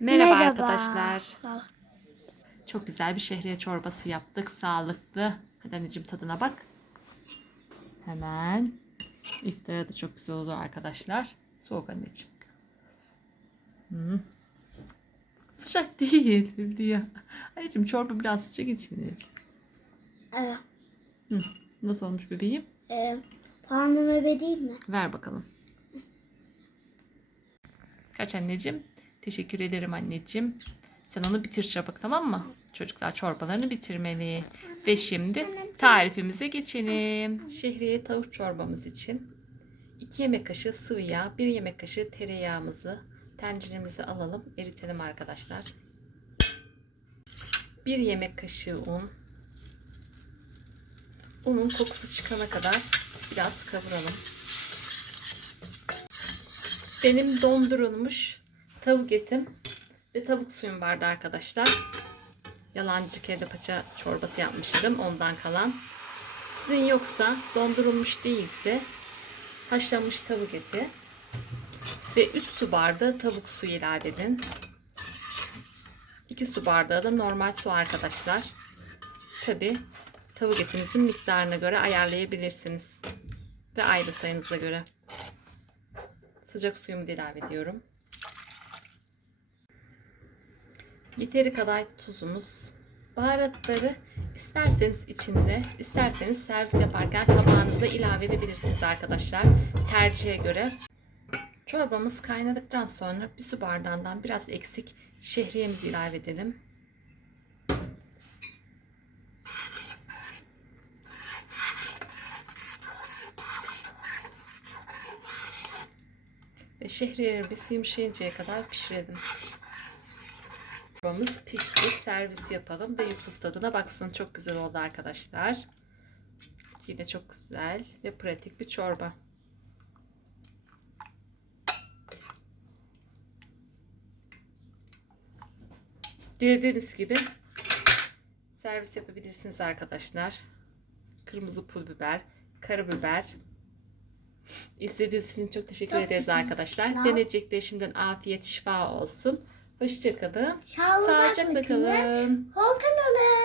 Merhaba, Merhaba. arkadaşlar. Çok güzel bir şehriye çorbası yaptık. Sağlıklı. Hadi anneciğim tadına bak. Hemen. İftara da çok güzel olur arkadaşlar. Soğuk anneciğim. Hı. Sıcak değil diyor. Anneciğim çorba biraz sıcak içinir. Evet. Hı. Nasıl olmuş bebeğim? Ee, puanımı vereyim mi? Ver bakalım. Kaç anneciğim? Teşekkür ederim anneciğim. Sen onu bitir çabuk tamam mı? Çocuklar çorbalarını bitirmeli. Ve şimdi tarifimize geçelim. Şehriye tavuk çorbamız için 2 yemek kaşığı sıvı yağ, 1 yemek kaşığı tereyağımızı tenceremize alalım, eritelim arkadaşlar. 1 yemek kaşığı un. Unun kokusu çıkana kadar biraz kavuralım. Benim dondurulmuş tavuk etim ve tavuk suyum vardı arkadaşlar. Yalancı kedi paça çorbası yapmıştım ondan kalan. Sizin yoksa dondurulmuş değilse haşlanmış tavuk eti ve 3 su bardağı tavuk suyu ilave edin. 2 su bardağı da normal su arkadaşlar. Tabi tavuk etinizin miktarına göre ayarlayabilirsiniz. Ve ayrı sayınıza göre. Sıcak suyumu da ilave ediyorum. Yeteri kadar tuzumuz. Baharatları isterseniz içinde, isterseniz servis yaparken tabağınıza ilave edebilirsiniz arkadaşlar. Tercihe göre. Çorbamız kaynadıktan sonra bir su bardağından biraz eksik şehriyemizi ilave edelim. Ve şehriyelerimiz yumuşayıncaya kadar pişirelim. Çorbamız pişti. Servis yapalım ve Yusuf tadına baksın. Çok güzel oldu arkadaşlar. Yine çok güzel ve pratik bir çorba. Dilediğiniz gibi servis yapabilirsiniz arkadaşlar. Kırmızı pul biber, karabiber, İzlediğiniz için çok teşekkür Çok ederiz arkadaşlar. Deneyecekler şimdiden afiyet şifa olsun. Hoşçakalın. Sağlıcakla kalın. Hoşçakalın.